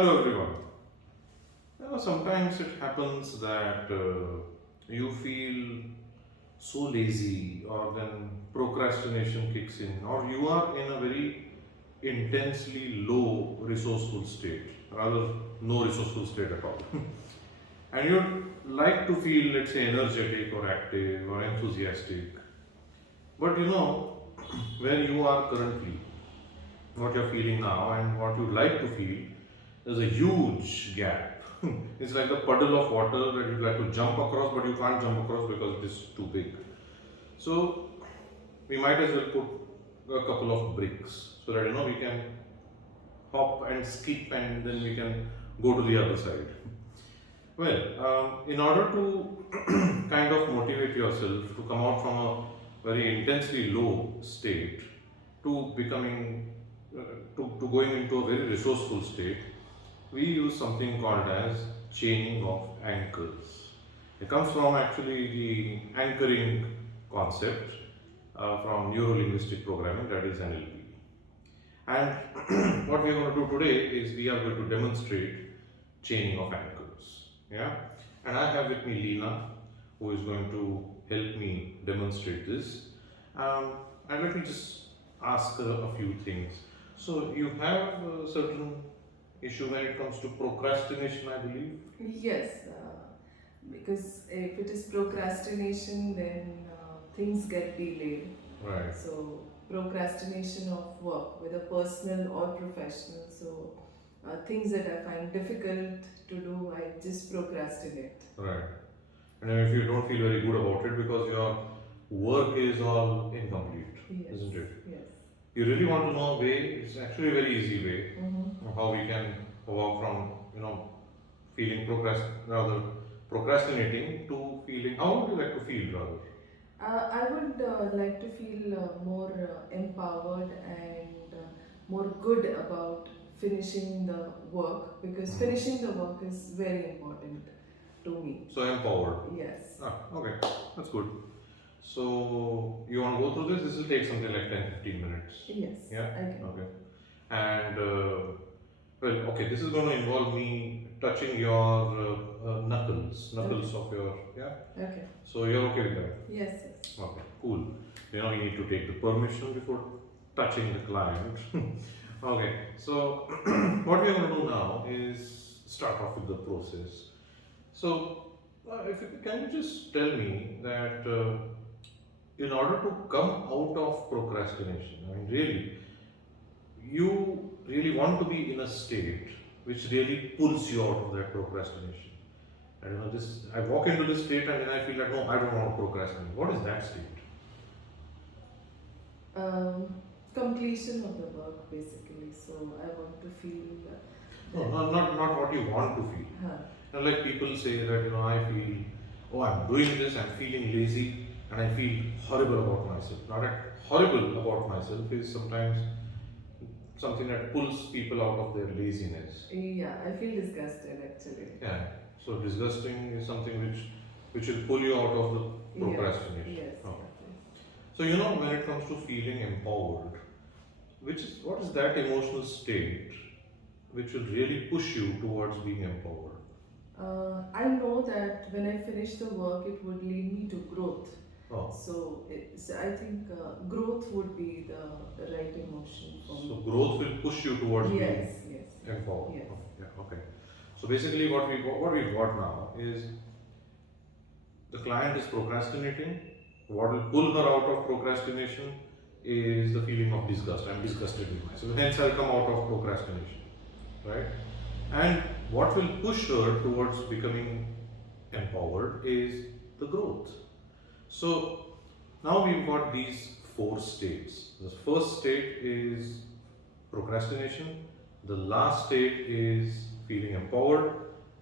Hello everyone. Sometimes it happens that you feel so lazy, or then procrastination kicks in, or you are in a very intensely low resourceful state, rather no resourceful state at all. And you'd like to feel, let's say, energetic or active or enthusiastic. But where you are currently, what you're feeling now and what you'd like to feel, there's a huge gap. It's like the puddle of water that you'd like to jump across, but you can't jump across because it is too big. So we might as well put a couple of bricks so that we can hop and skip and then we can go to the other side. Well, in order to kind of motivate yourself to come out from a very intensely low state to becoming to going into a very resourceful state, we use something called as chaining of anchors. It comes from actually the anchoring concept from neuro-linguistic programming, that is NLP. And what we are going to do today is we are going to demonstrate chaining of anchors. Yeah, and I have with me Leena, who is going to help me demonstrate this. And let me just ask her a few things. So you have a certain issue when it comes to procrastination, I believe. Yes, because if it is procrastination, then things get delayed. Right. So, procrastination of work, whether personal or professional. So, things that I find difficult to do, I just procrastinate. Right. And if you don't feel very good about it because your work is all incomplete, Yes. isn't it? Yes. You really want to know a way, it's actually a very easy way Mm-hmm. how we can walk from, feeling procrastinating to feeling, how would you like to feel rather? I would like to feel more empowered and more good about finishing the work because finishing the work is very important to me. So empowered. Yes. Okay, that's good. So you want to go through this? This will take something like 10-15 minutes. Yes. Yeah? I can. Okay. And okay, this is going to involve me touching your knuckles of your, yeah? Okay. So you're okay with that? Yes. Yes. Okay, cool. You need to take the permission before touching the client. Okay, so what we're going to do now is start off with the process. So, can you just tell me that in order to come out of procrastination, I mean, really, you really want to be in a state which really pulls you out of that procrastination. I don't know, I walk into this state and then I feel like, no, I don't want to procrastinate. What is that state? Completion of the work basically. So I want to feel. No, not what you want to feel. Like people say that, I feel, oh, I'm doing this, I'm feeling lazy, and I feel horrible about myself. Not that horrible about myself is sometimes something that pulls people out of their laziness. Yeah, I feel disgusted actually. Yeah. So disgusting is something which will pull you out of the procrastination. Yes. Oh. So when it comes to feeling empowered, what is that emotional state which will really push you towards being empowered? I know that when I finish the work, it would lead me to growth. Oh. So I think growth would be the right emotion for me. So growth will push you towards being empowered. Yes. Yeah. Okay. So basically, what we've got now is the client is procrastinating. What will pull her out of procrastination is the feeling of disgust. I'm disgusted with myself. Hence, I'll come out of procrastination, right? And what will push her towards becoming empowered is the growth. So now we've got these 4 states. The first state is procrastination. The last state is feeling empowered,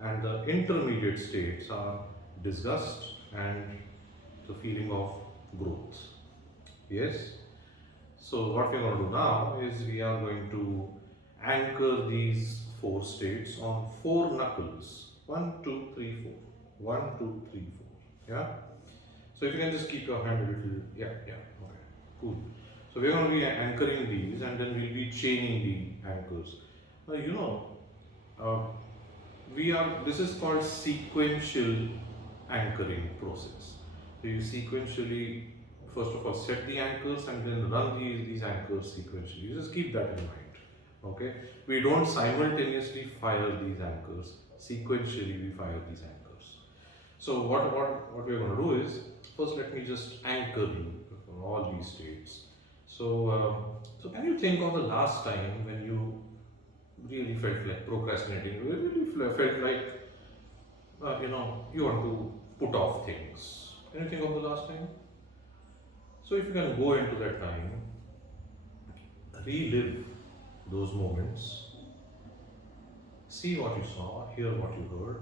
and the intermediate states are disgust and the feeling of growth. Yes? So what we are going to do now is we are going to anchor these 4 states on 4 knuckles. 1, 2, 3, 4. 1, 2, 3, 4. Yeah? So if you can just keep your hand a little, yeah, okay, cool. So we're going to be anchoring these and then we'll be chaining the anchors. Now, Uh, this is called sequential anchoring process. So you sequentially, first of all, set the anchors and then run these anchors sequentially. You just keep that in mind. Okay? We don't simultaneously fire these anchors. Sequentially, we fire these anchors. So what we're going to do is, first let me just anchor you for all these states. So can you think of the last time when you really felt like procrastinating? You really felt like you want to put off things. Can you think of the last time? So if you can go into that time, relive those moments, see what you saw, hear what you heard,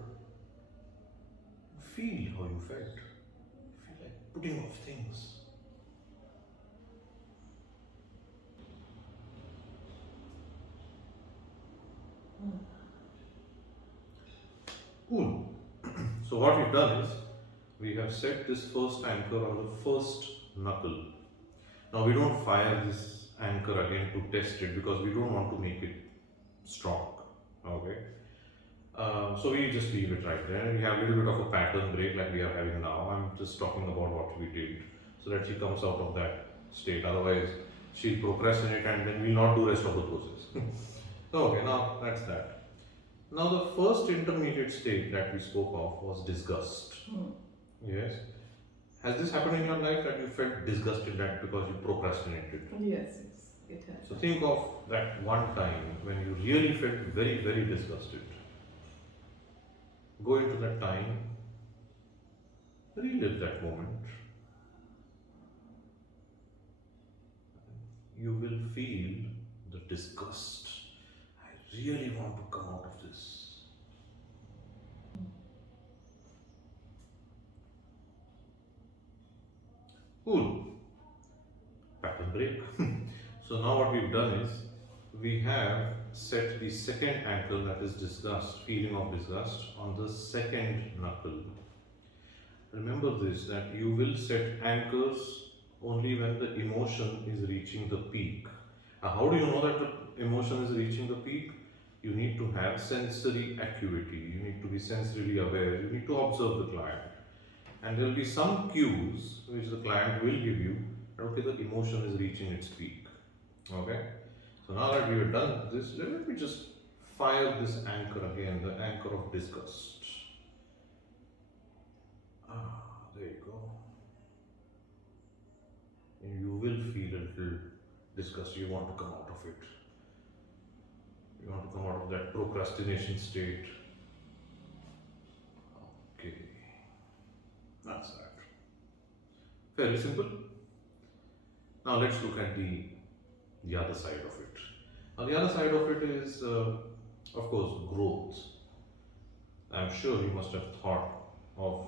feel how you felt. Feel like putting off things. Cool. So what we've done is we have set this first anchor on the first knuckle. Now we don't fire this anchor again to test it because we don't want to make it strong. Okay. So we just leave it right there. We have a little bit of a pattern break like we are having now. I'm just talking about what we did so that she comes out of that state. Otherwise, she'll procrastinate and then we'll not do rest of the process. So okay, now that's that. Now the first intermediate state that we spoke of was disgust. Yes. Has this happened in your life that you felt disgusted that because you procrastinated? Yes, yes, it has. So think of that one time when you really felt very, very disgusted. Go into that time, relive that moment. You will feel the disgust. I really want to come out of this. Cool. Pattern break. So now what we've done is we have set the second anchor, that is disgust, feeling of disgust, on the second knuckle. Remember this, that you will set anchors only when the emotion is reaching the peak. How do you know that the emotion is reaching the peak? You need to have sensory acuity, you need to be sensorily aware, you need to observe the client. And there will be some cues which the client will give you, okay, the emotion is reaching its peak. Okay? So now that we have done this, let me just fire this anchor again, the anchor of disgust. There you go. And you will feel a little disgust. You want to come out of it. You want to come out of that procrastination state. Okay. That's that. Fairly simple. Now let's look at the other side of it. Now the other side of it is, of course, growth. I'm sure you must have thought of,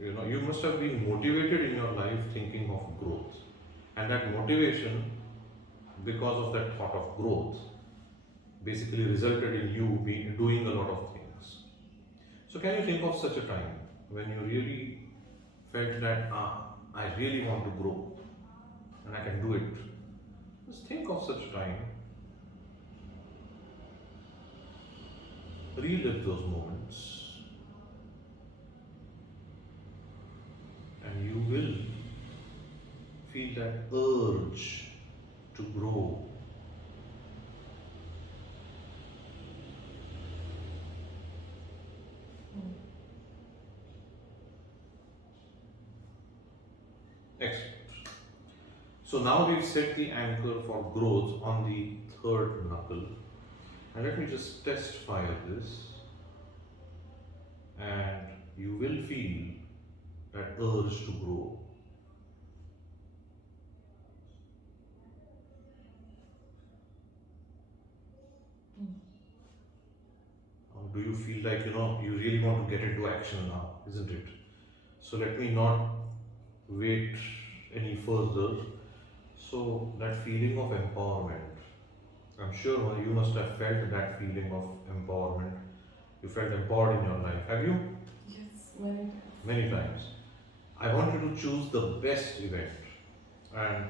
you must have been motivated in your life thinking of growth. And that motivation, because of that thought of growth, basically resulted in you doing a lot of things. So can you think of such a time when you really felt that, I really want to grow and I can do it? Just think of such a time. Relive those moments. And you will feel that urge to grow. Excellent. So now we've set the anchor for growth on the third knuckle. And let me just test fire this. And you will feel that urge to grow. Do you feel like, you really want to get into action now, isn't it? So let me not wait any further. So that feeling of empowerment, I'm sure you must have felt that feeling of empowerment. You felt empowered in your life, have you? Yes, many times. Many times. I want you to choose the best event, and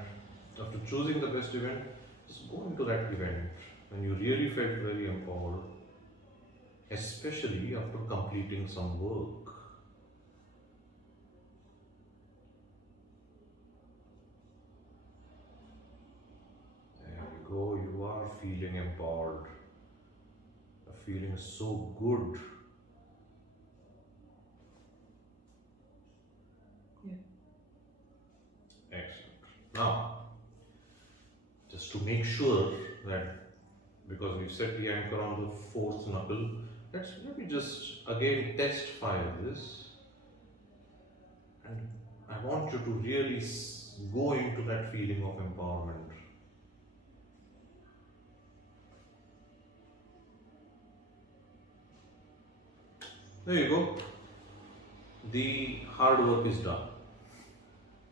after choosing the best event, just go into that event when you really felt very empowered. especially after completing some work. There we go, you are feeling empowered, feeling so good. Yeah. Excellent. Now, just to make sure that, because we set the anchor on the fourth knuckle, let me just again test fire this, and I want you to really go into that feeling of empowerment. There you go. The hard work is done.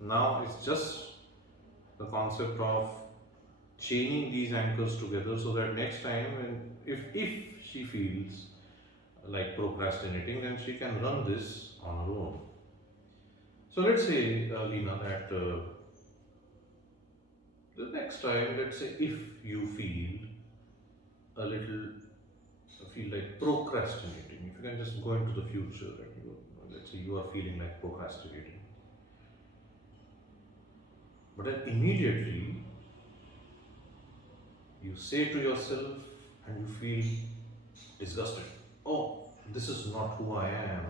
Now it's just the concept of chaining these anchors together so that next time, when if she feels like procrastinating, then she can run this on her own. So let's say, Lena, that the next time, let's say, if you a little feel like procrastinating, if you can just go into the future, that let's say you are feeling like procrastinating, but then immediately you say to yourself and you feel disgusted. Oh, this is not who I am.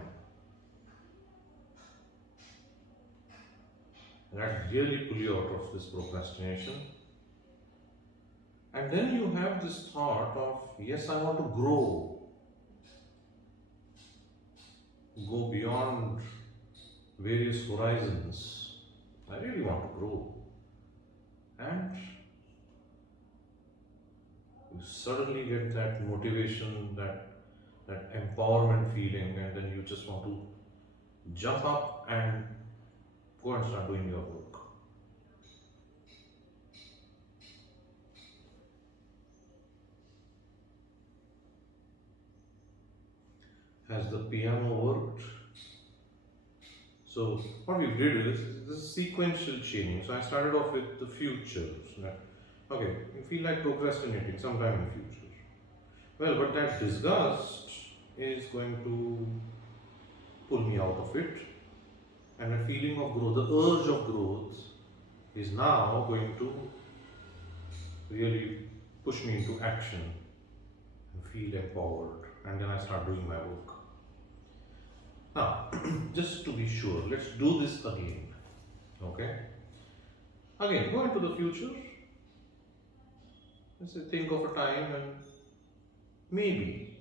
And that really pull you out of this procrastination. And then you have this thought of, yes, I want to grow, go beyond various horizons. I really want to grow. And you suddenly get that motivation, that empowerment feeling, and then you just want to jump up and go and start doing your work. Has the piano worked? So what we did is this is sequential chaining. So I started off with the future. Okay, you feel like procrastinating sometime in the future. Well, but that disgust is going to pull me out of it, and a feeling of growth, the urge of growth, is now going to really push me into action and feel empowered, and then I start doing my work. Now, just to be sure, let's do this again. Okay? Again, go into the future. Let's say, think of a time and maybe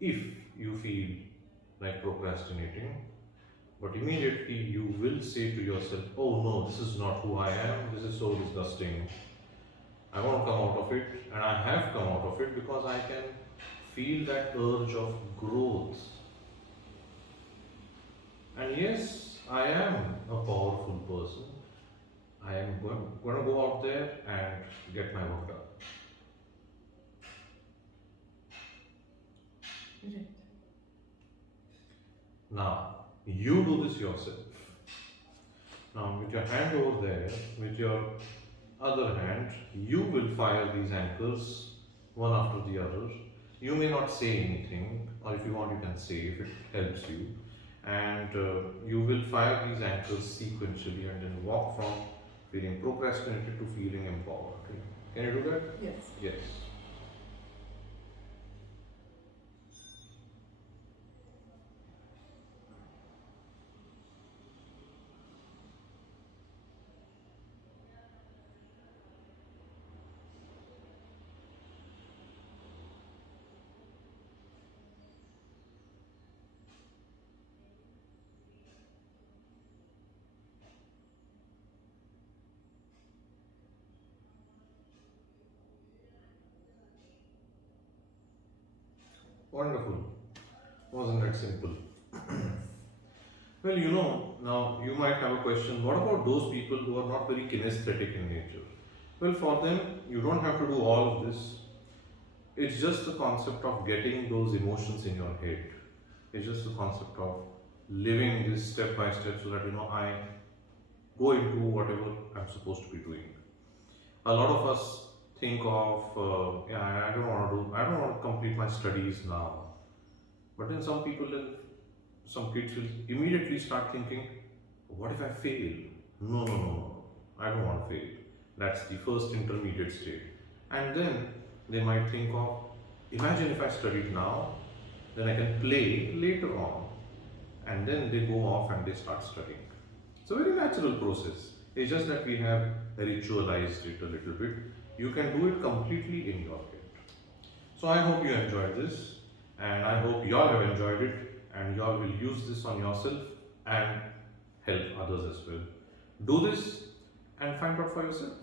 if you feel like procrastinating, but immediately you will say to yourself, oh no, this is not who I am, this is so disgusting. I want to come out of it, and I have come out of it because I can feel that urge of growth. And yes, I am a powerful person. I am going to go out there and get my work done. Right. Now, you do this yourself. Now, with your hand over there, with your other hand, you will fire these anchors one after the other. You may not say anything, or if you want, you can say if it helps you. And you will fire these anchors sequentially and then walk from feeling procrastinated to feeling empowered. Can you do that? Yes. Yes. Wonderful. Wasn't that simple? Well, now you might have a question, what about those people who are not very kinesthetic in nature? Well, for them, you don't have to do all of this. It's just the concept of getting those emotions in your head. It's just the concept of living this step by step so that I go into whatever I'm supposed to be doing. A lot of us think of, yeah, I don't want to complete my studies now. But then some kids will immediately start thinking, what if I fail? No, no, no, no, I don't want to fail. That's the first intermediate state. And then they might think of, imagine if I studied now, then I can play later on. And then they go off and they start studying. It's a very natural process. It's just that we have ritualized it a little bit. You can do it completely in your head. So I hope you enjoyed this, and I hope y'all have enjoyed it, and y'all will use this on yourself and help others as well. Do this and find out for yourself.